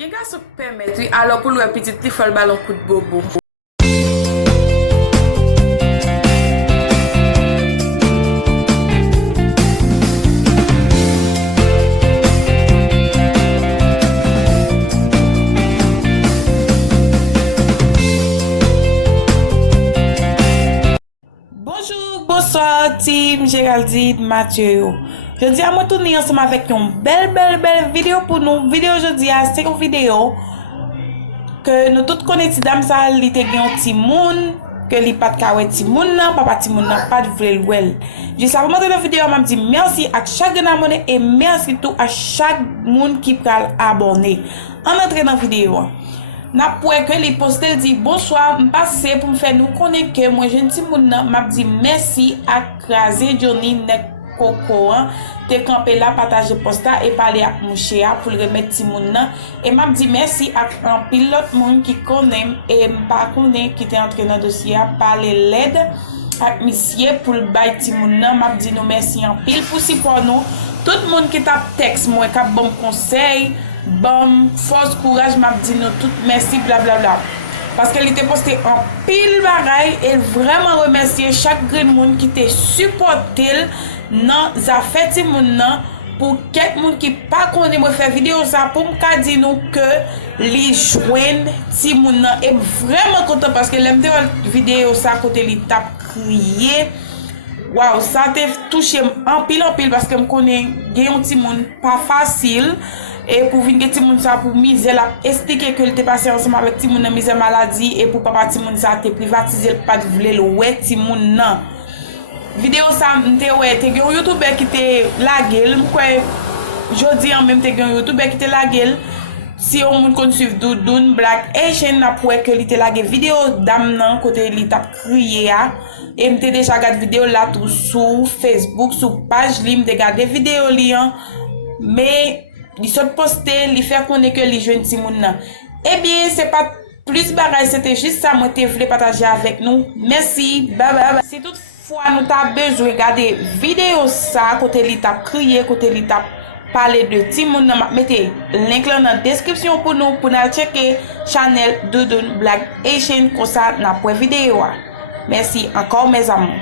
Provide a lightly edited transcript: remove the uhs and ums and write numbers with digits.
Gen ka sou permettre alors pour le petit li faut le ballon coup de bobo. Bonjour, bonsoir team Géraldine Mathieu. Je dis à moi tourner ensemble avec une belle vidéo pour nous. Vidéo aujourd'hui, c'est une vidéo que nous tous connaissons dame ça, li te gen un petit moun, que li pas de kawè ti moun nan, papa ti moun nan pas de vrai well. Juste avant de la vidéo, m'a dit merci à chaque abonné et merci tout à chaque moun qui pral abonné. En entrée dans la vidéo. N'a point que les postel dit bonsoir m'passe pour me faire nous connaître que moi gentil moun nan m'a dit merci à craser Johnny nek Coco te campé là partager posta et parler à mon cher pour le remettre ti moun nan et m'a dit merci à un pilote moun qui connaît et pas connaît qui était entré dans dossier parler l'aide avec monsieur pour le bail ti moun nan m'a dit nous merci en pile pour support nous tout le monde qui tape texte moi qui bon conseil bon force courage m'a dit nous tout merci blablabla parce qu'elle était posté en pile bagaille et vraiment remercier chaque grand monde qui t'a supporté dans affaire ti moun nan pour quelqu'un monde qui pas connaît moi faire vidéo ça pour me dire nous que li joindre ti moun nan et vraiment content parce que l'aime vidéo ça côté li tape crier. Wow, ça t'a touché en pile parce que me connais gen un petit monde pas facile et pour venir petit monde ça pour miser la expliquer que il était passé ensemble avec petit monde misère maladie et pour papa petit monde ça t'es privatisé pas de vouloir le ouais petit monde non vidéo ça m'te ouais t'es un youtuber qui t'es lagué quoi jodi en même t'es un youtuber qui t'es lagué si on moun kon suivre Doudoune Black Asian n'a pour que il était lagué vidéo dame nan côté il t'a crié et m'te déjà regarde vidéo là tout sur Facebook sur page li m'te regarder vidéo li mais il se poster li faire connaître que li jeune ti moun nan eh bien c'est pas plus bagay c'était juste ça moi te voulais partager avec nous merci bye bye si toutefois nous t'a besoin regarder vidéo ça côté li t'a crié côté li t'a parler de ti moun nan mettez link là dans description pour nous checker channel Doudoune Black Asian comme ça n'a pour vidéo merci encore mes amours.